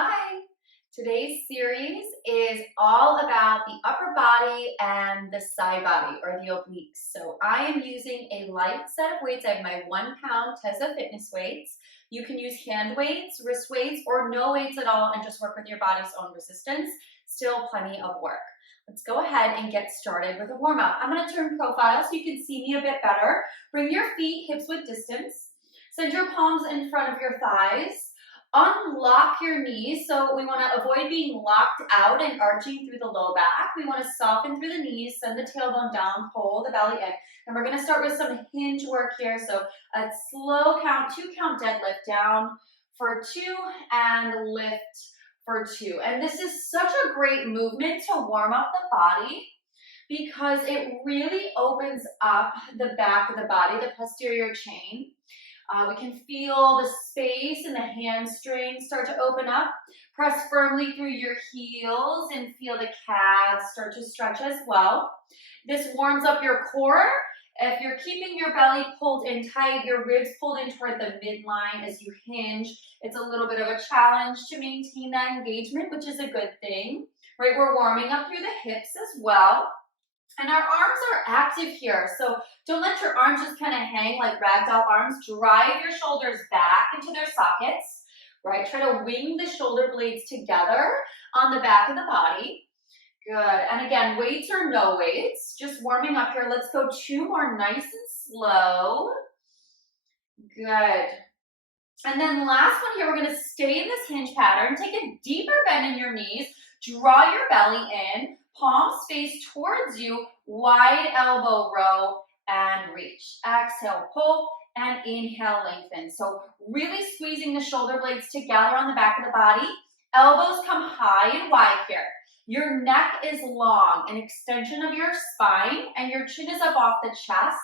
Hi! Today's series is all about the upper body and the side body, or the obliques. So I am using a light set of weights. I have my 1 pound Teza fitness weights. You can use hand weights, wrist weights, or no weights at all and just work with your body's own resistance. Still plenty of work. Let's go ahead and get started with a warm up. I'm going to turn profile so you can see me a bit better. Bring your feet hips width distance. Send your palms in front of your thighs. Unlock your knees. So we want to avoid being locked out and arching through the low back. We want to soften through the knees, send the tailbone down, pull the belly in. And we're going to start with some hinge work here. So a slow count, 2 count deadlift down for 2 and lift for 2. And this is such a great movement to warm up the body because it really opens up the back of the body, the posterior chain. We can feel the space in the hamstrings start to open up. Press firmly through your heels and feel the calves start to stretch as well. This warms up your core. If you're keeping your belly pulled in tight, your ribs pulled in toward the midline as you hinge, it's a little bit of a challenge to maintain that engagement, which is a good thing, right? We're warming up through the hips as well. And our arms are active here, so don't let your arms just kind of hang like ragdoll arms. Drive your shoulders back into their sockets, right? Try to wing the shoulder blades together on the back of the body. Good. And again, weights or no weights, just warming up here. Let's go 2 more nice and slow. Good. And then last one here, we're going to stay in this hinge pattern. Take a deeper bend in your knees. Draw your belly in. Palms face towards you, wide elbow row, and reach. Exhale, pull, and inhale, lengthen. So really squeezing the shoulder blades together on the back of the body. Elbows come high and wide here. Your neck is long, an extension of your spine, and your chin is up off the chest.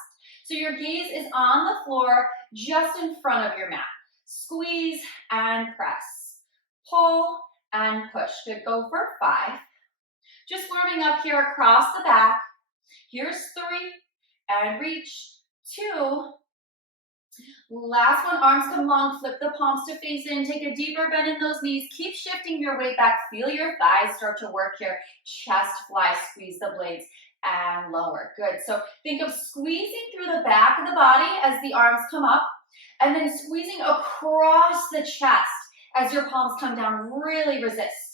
So your gaze is on the floor just in front of your mat. Squeeze and press. Pull and push. Good, go for 5. Just warming up here across the back. Here's 3, and reach, 2. Last one, arms come long, flip the palms to face in, take a deeper bend in those knees, keep shifting your weight back, feel your thighs start to work here, chest fly, squeeze the blades, and lower. Good, so think of squeezing through the back of the body as the arms come up, and then squeezing across the chest as your palms come down, really resist.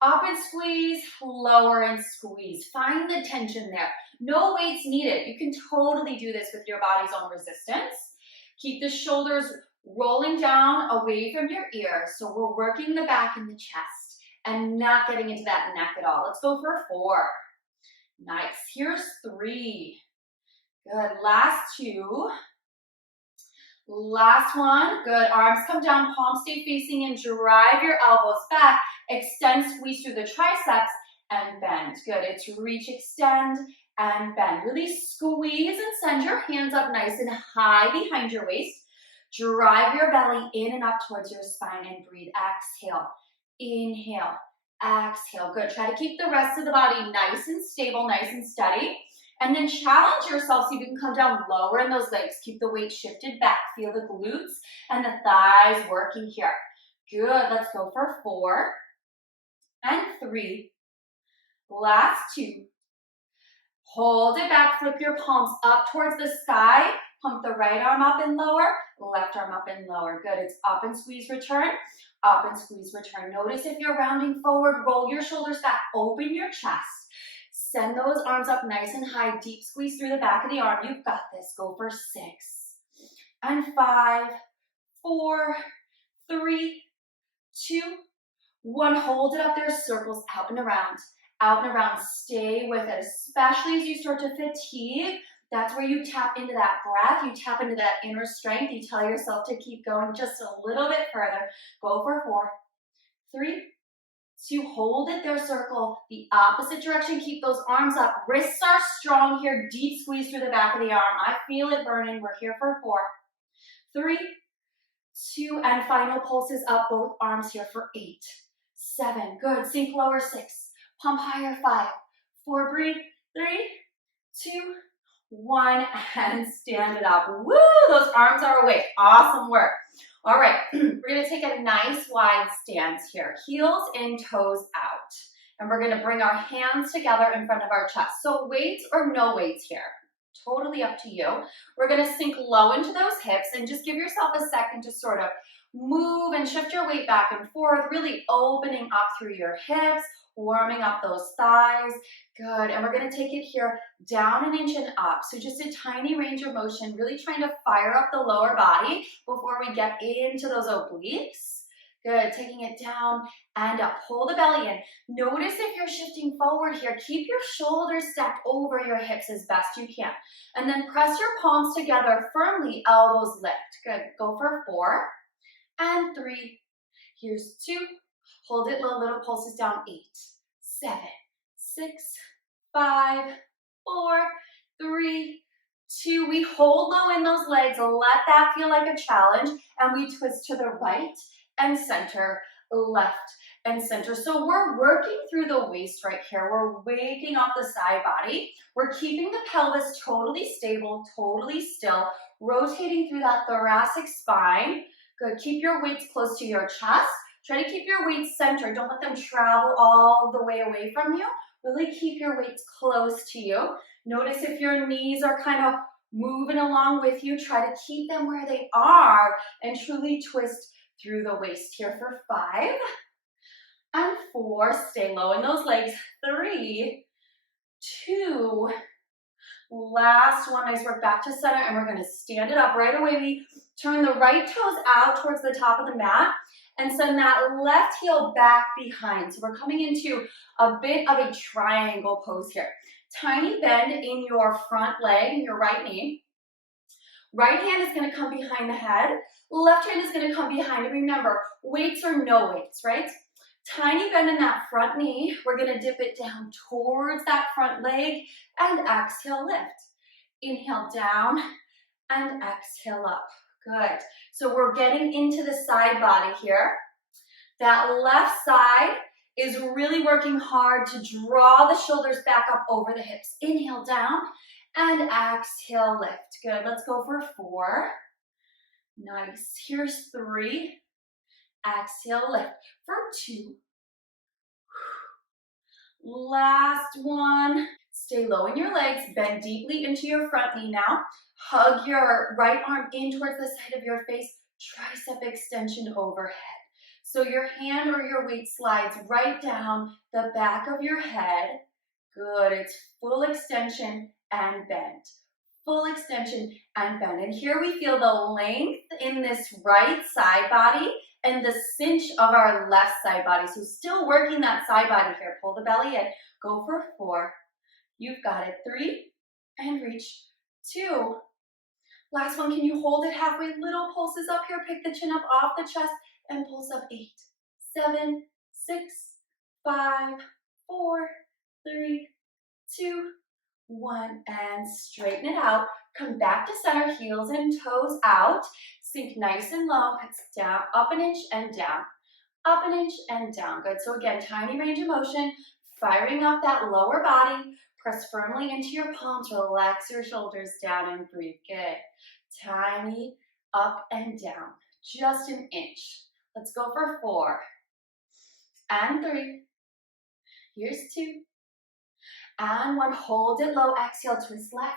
Up and squeeze, lower and squeeze. Find the tension there. No weights needed. You can totally do this with your body's own resistance. Keep the shoulders rolling down away from your ears. So we're working the back and the chest and not getting into that neck at all. Let's go for 4. Nice. Here's 3. Good. Last 2. Last one. Good. Arms come down, palms stay facing in. Drive your elbows back. Extend, squeeze through the triceps, and bend. Good. It's reach, extend, and bend. Really squeeze and send your hands up nice and high behind your waist. Drive your belly in and up towards your spine and breathe. Exhale. Inhale. Exhale. Good. Try to keep the rest of the body nice and stable, nice and steady. And then challenge yourself so you can come down lower in those legs. Keep the weight shifted back. Feel the glutes and the thighs working here. Good. Let's go for 4 and 3. Last 2. Hold it back. Flip your palms up towards the sky. Pump the right arm up and lower. Left arm up and lower. Good. It's up and squeeze, return. Up and squeeze, return. Notice if you're rounding forward, roll your shoulders back. Open your chest. Send those arms up nice and high. Deep squeeze through the back of the arm. You've got this. Go for 6 and 5, 4, 3, 2, 1. Hold it up there. Circles out and around. Out and around. Stay with it, especially as you start to fatigue. That's where you tap into that breath. You tap into that inner strength. You tell yourself to keep going just a little bit further. Go for 4, 3, 2, hold it there, circle the opposite direction. Keep those arms up. Wrists are strong here. Deep squeeze through the back of the arm. I feel it burning. We're here for 4, 3, 2, and final pulses up. Both arms here for 8, 7. Good. Sink lower. 6. Pump higher. 5, 4. Breathe. 3, 2, 1. And stand it up. Woo! Those arms are awake. Awesome work. All right, we're gonna take a nice wide stance here. Heels in, toes out. And we're gonna bring our hands together in front of our chest. So weights or no weights here, totally up to you. We're gonna sink low into those hips and just give yourself a second to sort of move and shift your weight back and forth, really opening up through your hips, warming up those thighs. Good, and we're gonna take it here down an inch and up. So just a tiny range of motion, really trying to fire up the lower body before we get into those obliques. Good, taking it down and up. Pull the belly in. Notice if you're shifting forward here, keep your shoulders stacked over your hips as best you can. And then press your palms together firmly, elbows lift. Good, go for 4 and 3. Here's 2. Hold it low, little pulses down. 8, 7, 6, 5, 4, 3, 2. We hold low in those legs. Let that feel like a challenge. And we twist to the right and center, left and center. So we're working through the waist right here. We're waking up the side body. We're keeping the pelvis totally stable, totally still, rotating through that thoracic spine. Good. Keep your weights close to your chest. Try to keep your weights centered. Don't let them travel all the way away from you. Really keep your weights close to you. Notice if your knees are kind of moving along with you. Try to keep them where they are and truly twist through the waist here for 5 and 4. Stay low in those legs. 3, 2. Last one. Nice work back to center, and we're going to stand it up right away. We turn the right toes out towards the top of the mat and send that left heel back behind. So we're coming into a bit of a triangle pose here. Tiny bend in your front leg, in your right knee. Right hand is going to come behind the head. Left hand is going to come behind. And remember, weights or no weights, right? Tiny bend in that front knee. We're going to dip it down towards that front leg and exhale, lift. Inhale down and exhale up. Good. So we're getting into the side body here. That left side is really working hard to draw the shoulders back up over the hips. Inhale down and exhale, lift. Good. Let's go for 4. Nice. Here's 3. Exhale, lift. For 2. Last one. Stay low in your legs. Bend deeply into your front knee now. Hug your right arm in towards the side of your face. Tricep extension overhead. So your hand or your weight slides right down the back of your head. Good. It's full extension and bend. Full extension and bend. And here we feel the length in this right side body and the cinch of our left side body. So still working that side body here. Pull the belly in. Go for 4. You've got it. 3 and reach. 2. Last one. Can you hold it halfway? Little pulses up here. Pick the chin up off the chest and pulse up. 8, 7, 6, 5, 4, 3, 2, 1, and straighten it out. Come back to center, heels and toes out. Sink nice and low. It's down, up an inch and down. Up an inch and down. Good. So again, tiny range of motion, firing up that lower body. Press firmly into your palms. Relax your shoulders down and breathe. Good. Tiny up and down. Just an inch. Let's go for 4 and 3. Here's 2. And 1, hold it low, exhale, twist left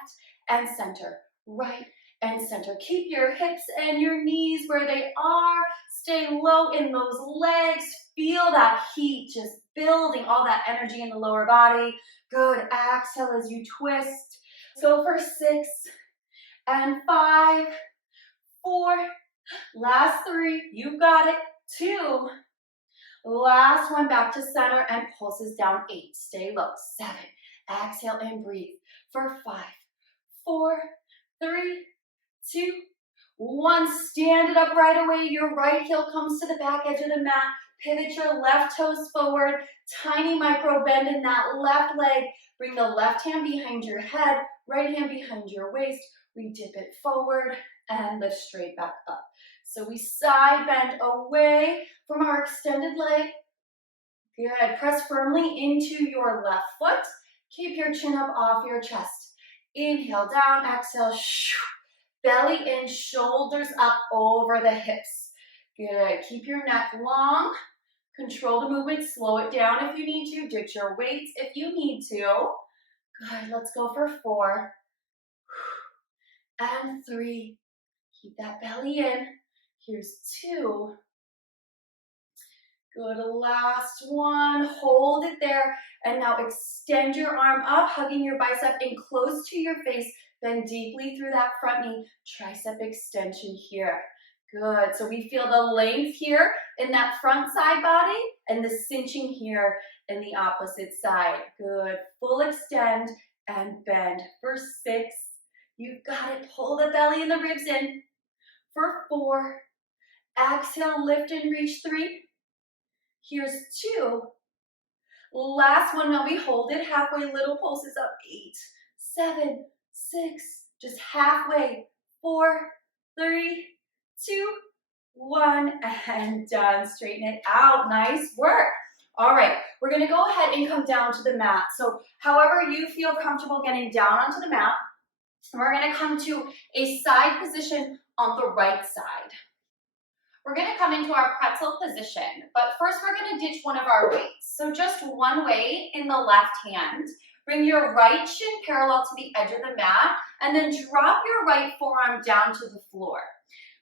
and center, right and center. Keep your hips and your knees where they are. Stay low in those legs. Feel that heat just building all that energy in the lower body. Good, exhale as you twist. Let's go for 6 and 5, 4, last 3, you got it, 2, last one, back to center and pulses down. 8, stay low, 7, exhale and breathe for 5, 4, 3, 2, 1. Stand it up right away. Your right heel comes to the back edge of the mat. Pivot your left toes forward. Tiny micro bend in that left leg. Bring the left hand behind your head, right hand behind your waist. We dip it forward and lift straight back up. So we side bend away from our extended leg. Good. Press firmly into your left foot. Keep your chin up off your chest. Inhale down, exhale, belly in, shoulders up over the hips. Good. Keep your neck long. Control the movement. Slow it down if you need to. Ditch your weights if you need to. Good. Let's go for 4 and 3. Keep that belly in. Here's 2. Good, last one, hold it there, and now extend your arm up, hugging your bicep in close to your face, bend deeply through that front knee, tricep extension here. Good, so we feel the length here in that front side body, and the cinching here in the opposite side. Good, full extend and bend. For 6, you've got it, pull the belly and the ribs in. For 4, exhale, lift and reach. 3, here's 2. Last one, now we hold it halfway, little pulses up. 8, 7, 6, just halfway. 4, 3, 2, 1, and done. Straighten it out. Nice work. All right, we're gonna go ahead and come down to the mat. So however you feel comfortable getting down onto the mat, we're gonna come to a side position on the right side. We're gonna come into our pretzel position, but first we're gonna ditch one of our weights. So just one weight in the left hand. Bring your right shin parallel to the edge of the mat, and then drop your right forearm down to the floor.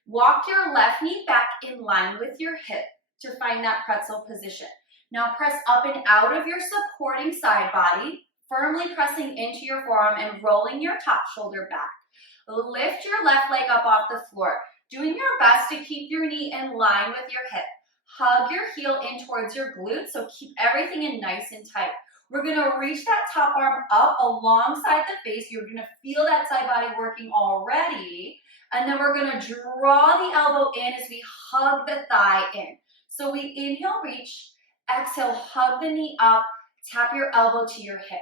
Walk your left knee back in line with your hip to find that pretzel position. Now press up and out of your supporting side body, firmly pressing into your forearm and rolling your top shoulder back. Lift your left leg up off the floor, doing your best to keep your knee in line with your hip. Hug your heel in towards your glutes, so keep everything in nice and tight. We're gonna reach that top arm up alongside the face. You're gonna feel that side body working already. And then we're gonna draw the elbow in as we hug the thigh in. So we inhale, reach. Exhale, hug the knee up. Tap your elbow to your hip.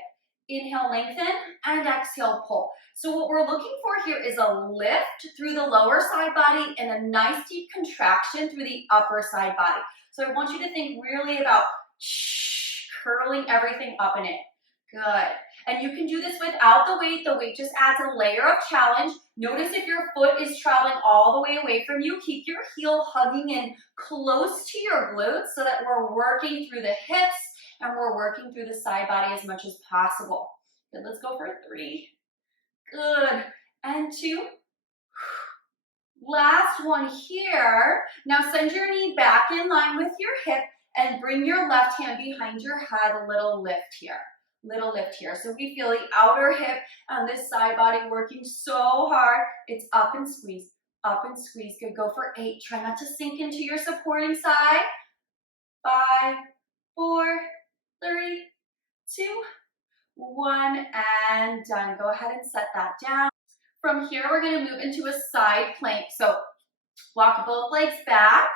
Inhale, lengthen, and exhale, pull. So what we're looking for here is a lift through the lower side body and a nice deep contraction through the upper side body. So I want you to think really about curling everything up and in. Good. And you can do this without the weight. The weight just adds a layer of challenge. Notice if your foot is traveling all the way away from you, keep your heel hugging in close to your glutes so that we're working through the hips and we're working through the side body as much as possible. Good, let's go for 3. Good, and 2. Last one here. Now send your knee back in line with your hip and bring your left hand behind your head, a little lift here. Little lift here. So we feel the outer hip on this side body working so hard. It's up and squeeze, up and squeeze. Good, go for 8. Try not to sink into your supporting side. 5, 4, 3, 2, 1, and done. Go ahead and set that down. From here, we're going to move into a side plank. So walk both legs back,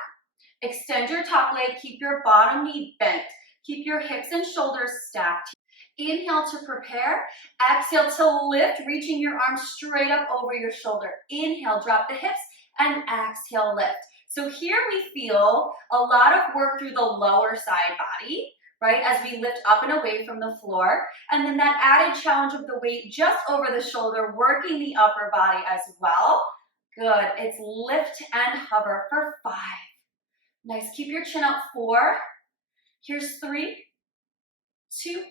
extend your top leg, keep your bottom knee bent, keep your hips and shoulders stacked. Inhale to prepare, exhale to lift, reaching your arms straight up over your shoulder. Inhale, drop the hips, and exhale, lift. So here we feel a lot of work through the lower side body, right, as we lift up and away from the floor. And then that added challenge of the weight just over the shoulder, working the upper body as well. Good, it's lift and hover for 5. Nice, keep your chin up. 4. Here's 3, 2.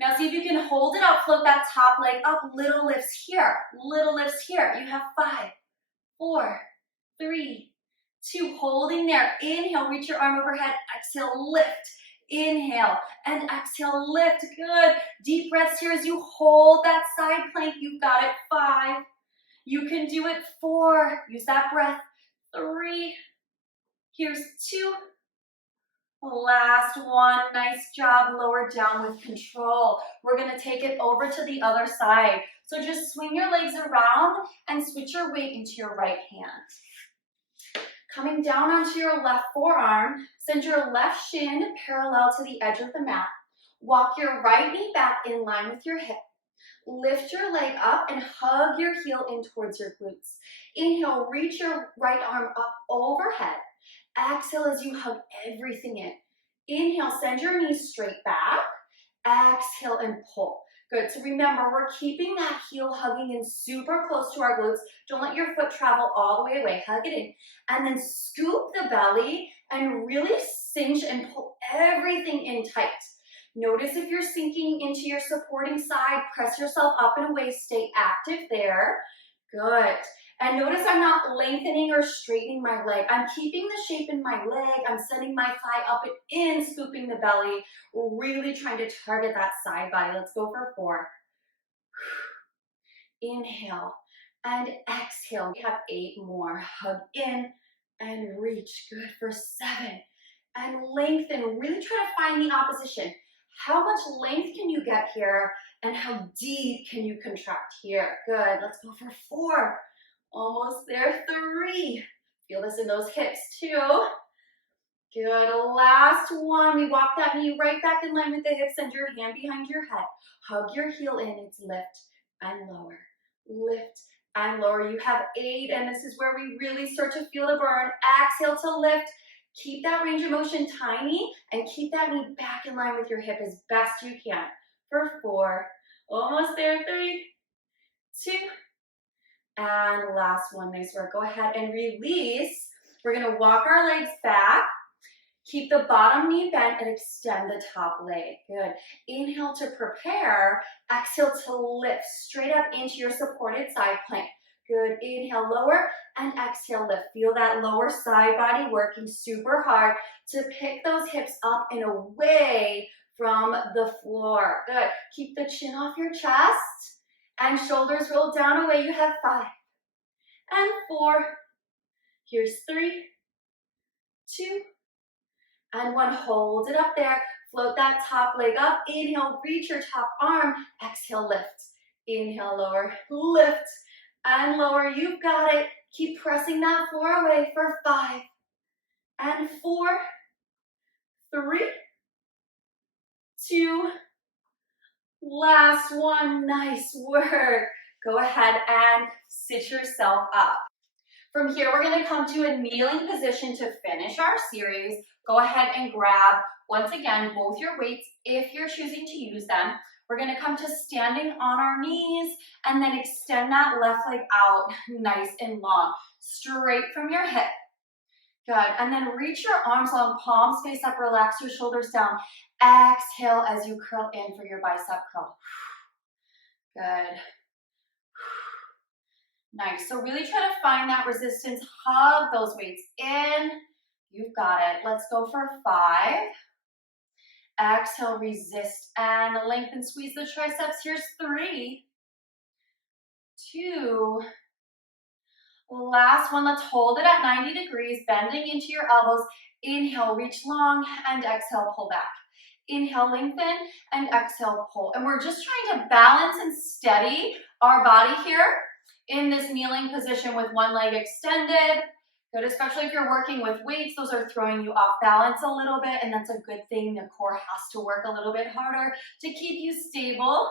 Now see if you can hold it up, float that top leg up, little lifts here, little lifts here. You have 5, 4, 3, 2, holding there. Inhale, reach your arm overhead, exhale, lift. Inhale and exhale, lift. Good. Deep breaths here as you hold that side plank. You've got it. 5. You can do it. 4. Use that breath. 3. Here's 2. Last one. Nice job. Lower down with control. We're going to take it over to the other side. So just swing your legs around and switch your weight into your right hand. Coming down onto your left forearm, send your left shin parallel to the edge of the mat. Walk your right knee back in line with your hip. Lift your leg up and hug your heel in towards your glutes. Inhale, reach your right arm up overhead. Exhale as you hug everything in. Inhale, send your knees straight back. Exhale and pull. Good, so remember, we're keeping that heel hugging in super close to our glutes. Don't let your foot travel all the way away. Hug it in. And then scoop the belly and really cinch and pull everything in tight. Notice if you're sinking into your supporting side, press yourself up and away, stay active there. Good. And notice I'm not lengthening or straightening my leg. I'm keeping the shape in my leg. I'm sending my thigh up and in, scooping the belly. Really trying to target that side body. Let's go for 4. Inhale and exhale. We have 8 more. Hug in and reach. Good for 7. And lengthen. Really try to find the opposition. How much length can you get here? And how deep can you contract here? Good. Let's go for 4. Almost there. 3. Feel this in those hips. 2. Good. Last one. We walk that knee right back in line with the hips. Send your hand behind your head. Hug your heel in. It's lift and lower. Lift and lower. You have 8, and this is where we really start to feel the burn. Exhale to lift. Keep that range of motion tiny and keep that knee back in line with your hip as best you can. For 4. Almost there. 3, 2, and last one. Nice work. Go ahead and release. We're going to walk our legs back. Keep the bottom knee bent and extend the top leg. Good. Inhale to prepare. Exhale to lift straight up into your supported side plank. Good. Inhale, lower, and exhale, lift. Feel that lower side body working super hard to pick those hips up and away from the floor. Good. Keep the chin off your chest and shoulders roll down away. You have 5 and 4. Here's 3, 2, and 1. Hold it up there. Float that top leg up. Inhale, reach your top arm. Exhale, lift. Inhale, lower, lift, and lower. You've got it. Keep pressing that floor away for 5 and 4, 3, 2, last one. Nice work. Go ahead and sit yourself up. From here, we're going to come to a kneeling position to finish our series. Go ahead and grab, once again, both your weights if you're choosing to use them. We're going to come to standing on our knees and then extend that left leg out nice and long, straight from your hip. Good. And then reach your arms long, palms face up, relax your shoulders down. Exhale as you curl in for your bicep curl. Good. Nice. So really try to find that resistance. Hug those weights in. You've got it. Let's go for 5. Exhale, resist and lengthen, squeeze the triceps. Here's 3, 2. Last one. Let's hold it at 90 degrees, bending into your elbows. Inhale, reach long, and exhale, pull back. Inhale, lengthen, and exhale, pull. And we're just trying to balance and steady our body here in this kneeling position with one leg extended. Good, especially if you're working with weights, those are throwing you off balance a little bit, and that's a good thing. The core has to work a little bit harder to keep you stable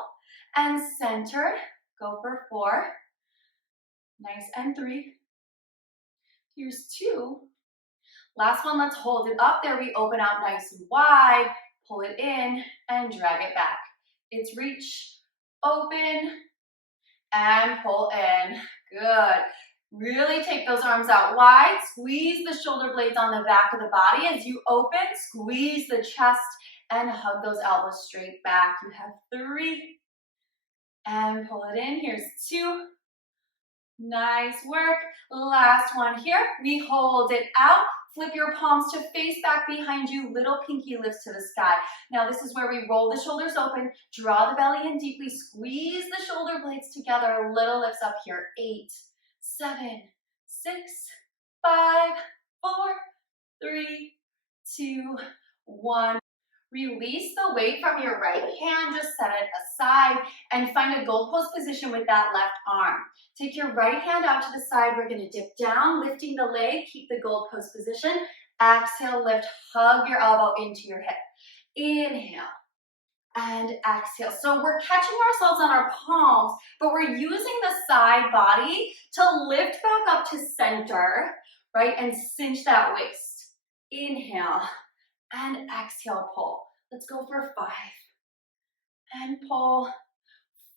and centered. Go for 4. Nice, and 3. Here's 2. Last one, let's hold it up there. We open out nice and wide, pull it in, and drag it back. It's reach, open, and pull in. Good. Really take those arms out wide. Squeeze the shoulder blades on the back of the body. As you open, squeeze the chest and hug those elbows straight back. You have 3. And pull it in. Here's 2. Nice work. Last one here. We hold it out. Flip your palms to face back behind you. Little pinky lifts to the sky. Now this is where we roll the shoulders open. Draw the belly in deeply. Squeeze the shoulder blades together. Little lifts up here. 8, 7, 6, 5, 4, 3, 2, 1. Release the weight from your right hand, just set it aside and find a goal pose position with that left arm. Take your right hand out to the side. We're going to dip down, lifting the leg, keep the goal pose position. Exhale, lift, hug your elbow into your hip. Inhale and exhale. So we're catching ourselves on our palms, but we're using the side body to lift back up to center, right? And cinch that waist. Inhale. And exhale, pull. Let's go for 5. And pull.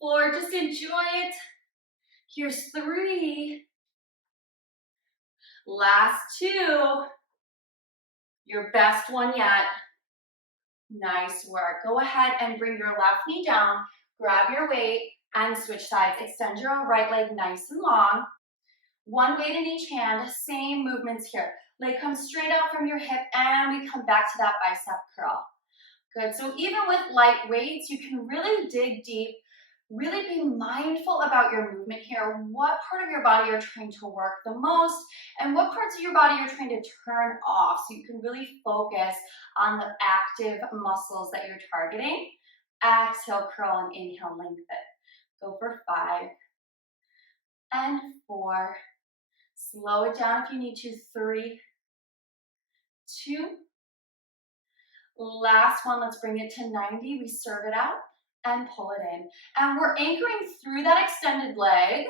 4, just enjoy it. Here's 3. Last 2. Your best one yet. Nice work. Go ahead and bring your left knee down, grab your weight, and switch sides. Extend your right leg nice and long. One weight in each hand, same movements here. Leg comes straight out from your hip, and we come back to that bicep curl. Good, so even with light weights, you can really dig deep, really be mindful about your movement here. What part of your body you're trying to work the most, and what parts of your body you're trying to turn off, so you can really focus on the active muscles that you're targeting. Exhale, curl, and inhale, lengthen. Go for 5 and 4. Slow it down if you need to. 3, 2. Last one, let's bring it to 90. We serve it out and pull it in. And we're anchoring through that extended leg,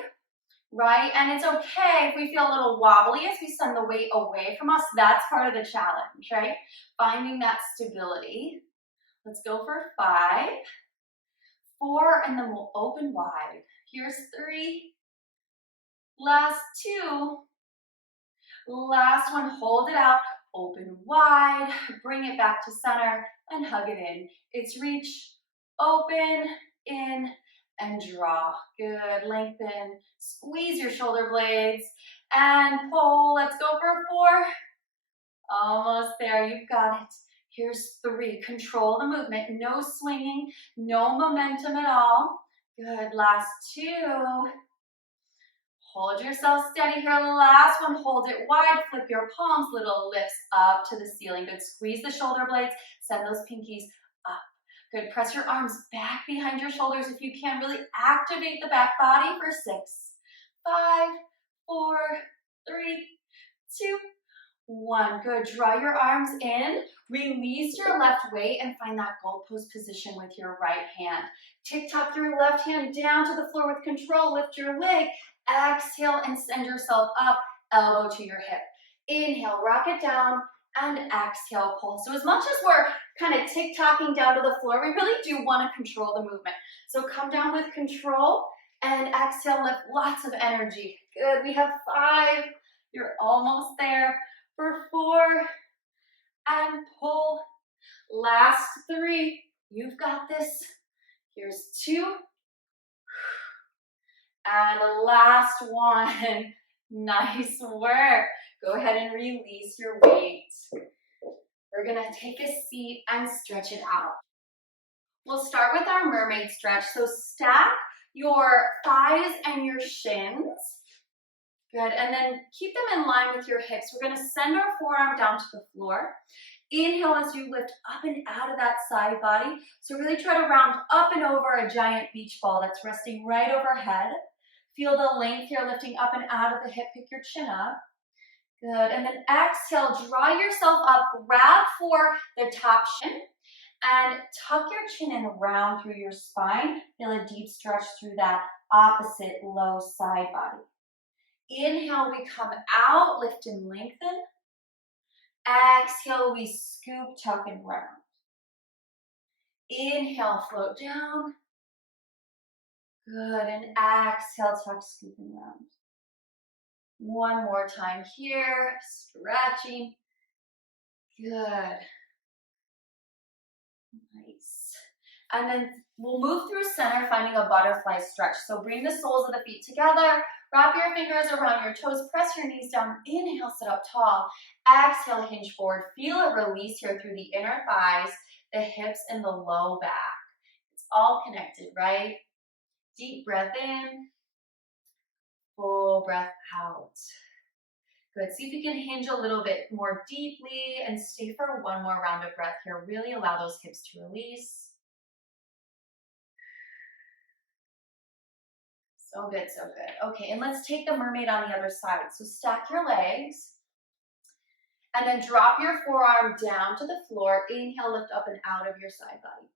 right? And it's okay if we feel a little wobbly as we send the weight away from us. That's part of the challenge, right? Finding that stability. Let's go for 5, 4, and then we'll open wide. Here's 3. Last 2. Last one, hold it out. Open wide, bring it back to center, and hug it in. It's reach, open, in, and draw. Good, lengthen, squeeze your shoulder blades, and pull. Let's go for 4. Almost there, you've got it. Here's 3, control the movement. No swinging, no momentum at all. Good, last 2. Hold yourself steady here. Last one, hold it wide. Flip your palms, little lifts up to the ceiling. Good, squeeze the shoulder blades. Send those pinkies up. Good, press your arms back behind your shoulders if you can. Really activate the back body for 6, 5, 4, 3, 2, 1. Good, draw your arms in. Release your left weight and find that goalpost position with your right hand. Tick-tock your left hand down to the floor with control. Lift your leg. Exhale and send yourself up, elbow to your hip. Inhale, rock it down, and exhale, pull. So as much as we're kind of tick-tocking down to the floor, we really do want to control the movement. So come down with control and exhale, lift lots of energy. Good, we have 5. You're almost there. For 4, and pull. Last 3, you've got this. Here's 2. And last one. Nice work. Go ahead and release your weight. We're gonna take a seat and stretch it out. We'll start with our mermaid stretch. So stack your thighs and your shins. Good, and then keep them in line with your hips. We're gonna send our forearm down to the floor. Inhale as you lift up and out of that side body. So really try to round up and over a giant beach ball that's resting right overhead. Feel the length here, lifting up and out of the hip. Pick your chin up. Good, and then exhale, draw yourself up, grab for the top shin, and tuck your chin in round through your spine. Feel a deep stretch through that opposite low side body. Inhale, we come out, lift and lengthen. Exhale, we scoop, tuck, and round. Inhale, float down. Good, and exhale, tuck, scoop, and round. One more time here, stretching. Good. Nice. And then we'll move through center, finding a butterfly stretch. So bring the soles of the feet together, wrap your fingers around your toes, press your knees down. Inhale, sit up tall. Exhale, hinge forward. Feel a release here through the inner thighs, the hips, and the low back. It's all connected, right? Deep breath in, full breath out. Good, see if you can hinge a little bit more deeply and stay for one more round of breath here. Really allow those hips to release. So good, so good. Okay, and let's take the mermaid on the other side. So stack your legs and then drop your forearm down to the floor. Inhale, lift up and out of your side body.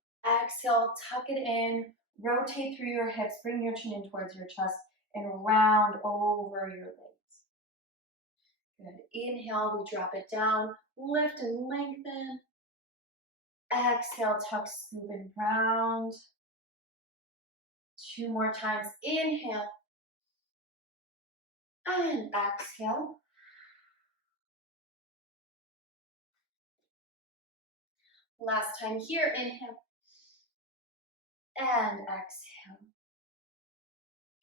Exhale, tuck it in, rotate through your hips, bring your chin in towards your chest and round over your legs. Good. Inhale, we drop it down, lift and lengthen. Exhale, tuck, scoop, and round. 2 more times. Inhale and exhale. Last time here, inhale and exhale.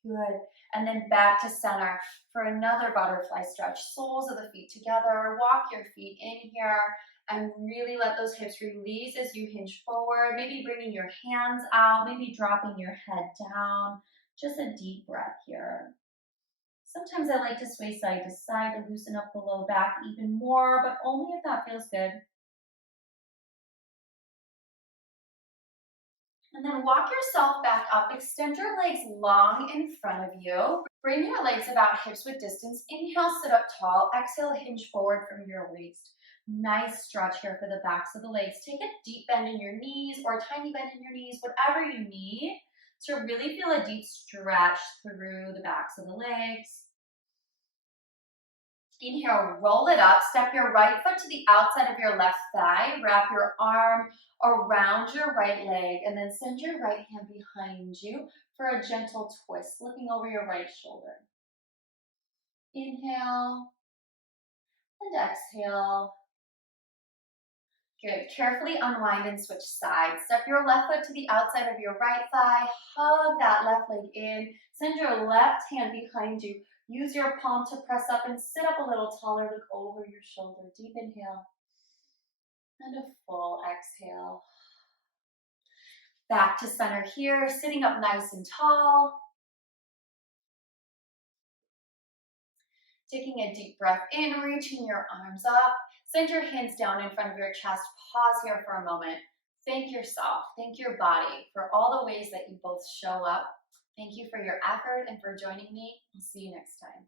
Good. And then back to center for another butterfly stretch. Soles of the feet together. Walk your feet in here and really let those hips release as you hinge forward. Maybe bringing your hands out, maybe dropping your head down. Just a deep breath here. Sometimes I like to sway side to side to loosen up the low back even more, but only if that feels good. And then walk yourself back up. Extend your legs long in front of you. Bring your legs about hips width distance. Inhale, sit up tall. Exhale, hinge forward from your waist. Nice stretch here for the backs of the legs. Take a deep bend in your knees or a tiny bend in your knees, whatever you need to really feel a deep stretch through the backs of the legs. Inhale, roll it up. Step your right foot to the outside of your left thigh. Wrap your arm around your right leg and then send your right hand behind you for a gentle twist, looking over your right shoulder. Inhale and exhale. Good. Carefully unwind and switch sides. Step your left foot to the outside of your right thigh. Hug that left leg in. Send your left hand behind you. Use your palm to press up and sit up a little taller. Look over your shoulder. Deep inhale and a full exhale. Back to center here, sitting up nice and tall. Taking a deep breath in, reaching your arms up. Send your hands down in front of your chest. Pause here for a moment. Thank yourself, thank your body for all the ways that you both show up. Thank you for your effort and for joining me. I'll see you next time.